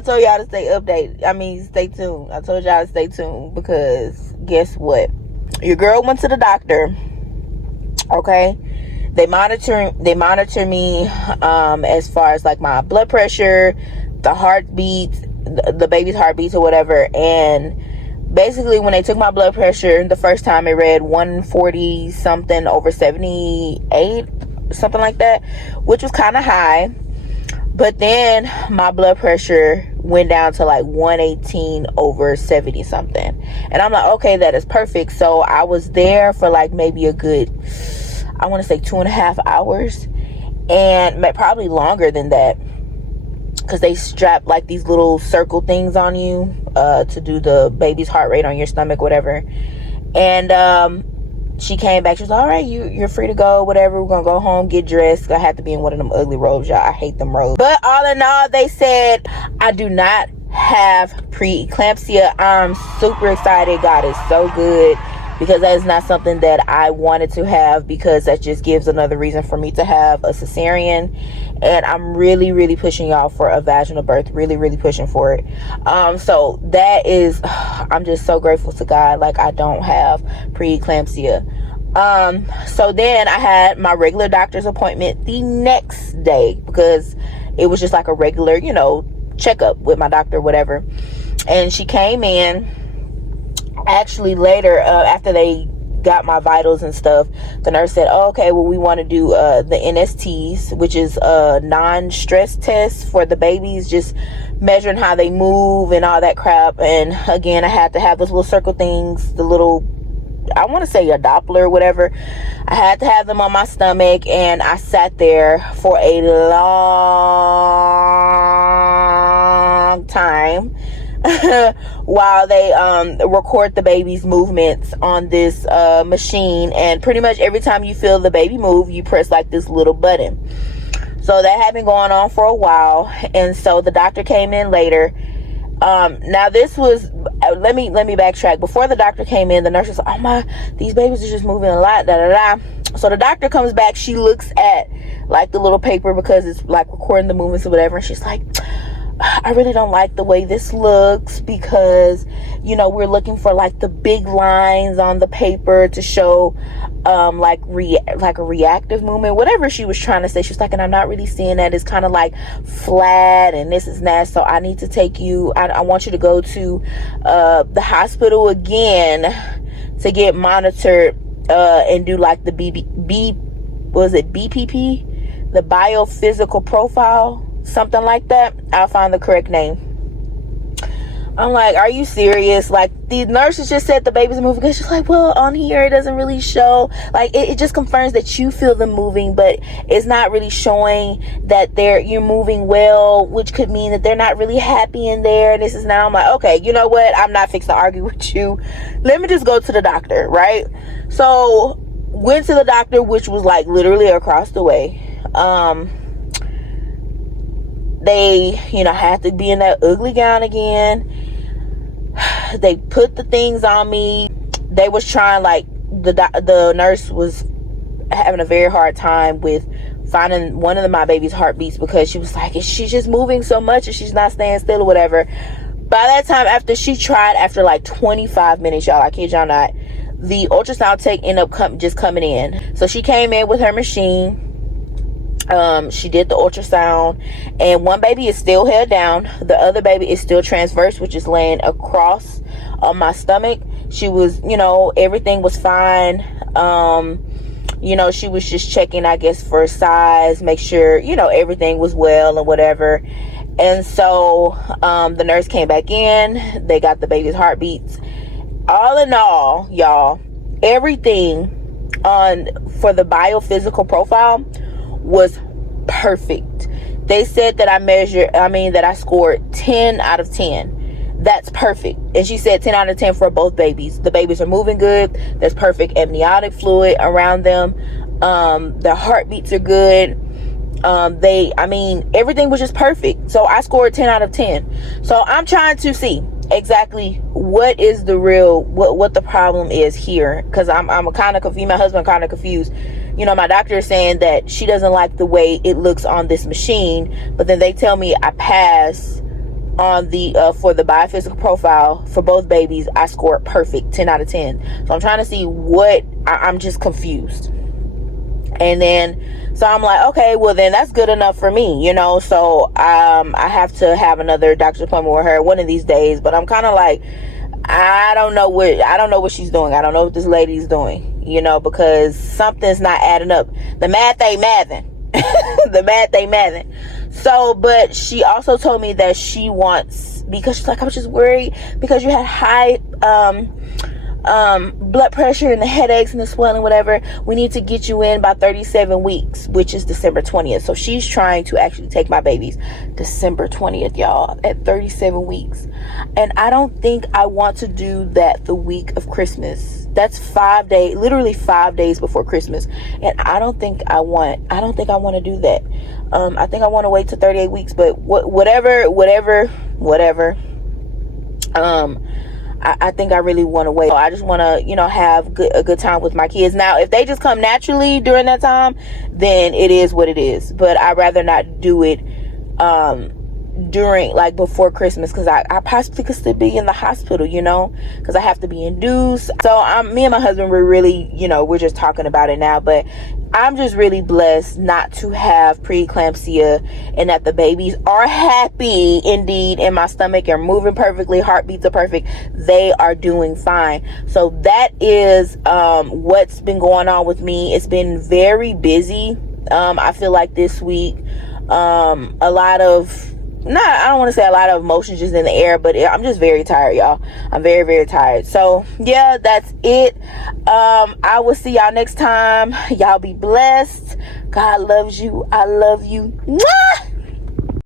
I told y'all to stay updated. I mean, stay tuned. I told y'all to stay tuned because guess what? Your girl went to the doctor. Okay, they monitor me as far as like my blood pressure, the heartbeats, the baby's heartbeats or whatever. And basically, when they took my blood pressure the first time, it read 140 something over 78, something like that, which was kind of high. But then my blood pressure went down to like 118 over 70 something. And I'm like, okay, that is perfect. So I was there for like maybe a good, I want to say 2.5 hours, and probably longer than that, because they strap like these little circle things on you to do the baby's heart rate on your stomach, whatever. And she came back. She was like, all right, you're free to go, whatever. We're gonna go home, get dressed. I had to be in one of them ugly robes, y'all. I hate them robes. But all in all, they said I do not have preeclampsia. I'm super excited. God is so good, because that is not something that I wanted to have, because that just gives another reason for me to have a cesarean. And I'm really, really pushing y'all for a vaginal birth. Really, really pushing for it. So that is, I'm just so grateful to God. Like, I don't have preeclampsia. So then I had my regular doctor's appointment the next day, because it was just like a regular, checkup with my doctor, whatever. And she came in. Actually, later, after they got my vitals and stuff, the nurse said, oh, okay, well, we want to do the NSTs, which is a non-stress test for the babies, just measuring how they move and all that crap. And again, I had to have those little circle things, the little, I want to say a Doppler or whatever. I had to have them on my stomach, and I sat there for a long time while they record the baby's movements on this machine. And pretty much every time you feel the baby move, you press like this little button. So that had been going on for a while. And so the doctor came in later. Now this was, let me backtrack. Before the doctor came in, the nurse was like, oh my, these babies are just moving a lot, da da da. So the doctor comes back, she looks at like the little paper, because it's like recording the movements or whatever, and she's like, I really don't like the way this looks, because we're looking for like the big lines on the paper to show like a reactive movement, whatever she was trying to say. She was like, and I'm not really seeing that. It's kind of like flat and this and that, so I need to take you, I want you to go to the hospital again to get monitored and do like the BPP, the biophysical profile, something like that. I'll find the correct name. I'm like, are you serious? Like, the nurses just said the baby's moving. She's like, well, on here it doesn't really show. Like, it just confirms that you feel them moving, but it's not really showing that you're moving well, which could mean that they're not really happy in there. And this is now, I'm like, okay, you know what? I'm not fixing to argue with you. Let me just go to the doctor, right? So went to the doctor, which was like literally across the way. They, had to be in that ugly gown again. They put the things on me. They was trying, like, the nurse was having a very hard time with finding one of my baby's heartbeats, because she was like, is she just moving so much and she's not staying still or whatever. By that time, after like 25 minutes, y'all, I kid y'all not, the ultrasound tech ended up just coming in. So she came in with her machine. She did the ultrasound, and one baby is still held down. The other baby is still transverse, which is laying across on my stomach. She was, everything was fine. She was just checking, I guess, for size, make sure, everything was well and whatever. And so, the nurse came back in. They got the baby's heartbeats. All in all, y'all, everything for the biophysical profile was perfect. They said that I scored 10 out of 10. That's perfect. And she said 10 out of 10 for both babies. The babies are moving good. There's perfect amniotic fluid around them. Their heartbeats are good. Everything was just perfect. So I scored 10 out of 10. So I'm trying to see exactly what is the real, what the problem is here, because I'm kind of confused. My husband kind of confused. My doctor is saying that she doesn't like the way it looks on this machine, but then they tell me I pass on the for the biophysical profile for both babies, I scored perfect, 10 out of 10. So I'm trying to see what I'm just confused. And then so I'm like, okay, well then that's good enough for me, you know. So I have to have another doctor's appointment with her one of these days, but I'm kind of like, I don't know what she's doing. I don't know what this lady's doing, you know, because something's not adding up. The math ain't mathing. The math ain't mathing. So, but she also told me that she wants, because she's like, I was just worried because you had high blood pressure and the headaches and the swelling, whatever. We need to get you in by 37 weeks, which is December 20th. So she's trying to actually take my babies December 20th, y'all, at 37 weeks. And I don't think I want to do that the week of Christmas. That's 5 days, literally 5 days before Christmas. And I don't think I want to do that. I think I want to wait till 38 weeks, but whatever. I think I really want to wait. I just want to, you know, have a good time with my kids. Now, if they just come naturally during that time, then it is what it is. But I'd rather not do it during, like, before Christmas, because I possibly could still be in the hospital, you know, because I have to be induced. So me and my husband, we're really, you know, we're just talking about it now. But I'm just really blessed not to have preeclampsia, and that the babies are happy indeed in my stomach and moving perfectly. Heartbeats are perfect. They are doing fine. So that is what's been going on with me. It's been very busy. I feel like this week a lot of, I don't want to say a lot of emotions just in the air, but I'm just very tired, y'all. I'm very, very tired. So yeah, that's it. I will see y'all next time. Y'all be blessed. God loves you. I love you. Mwah!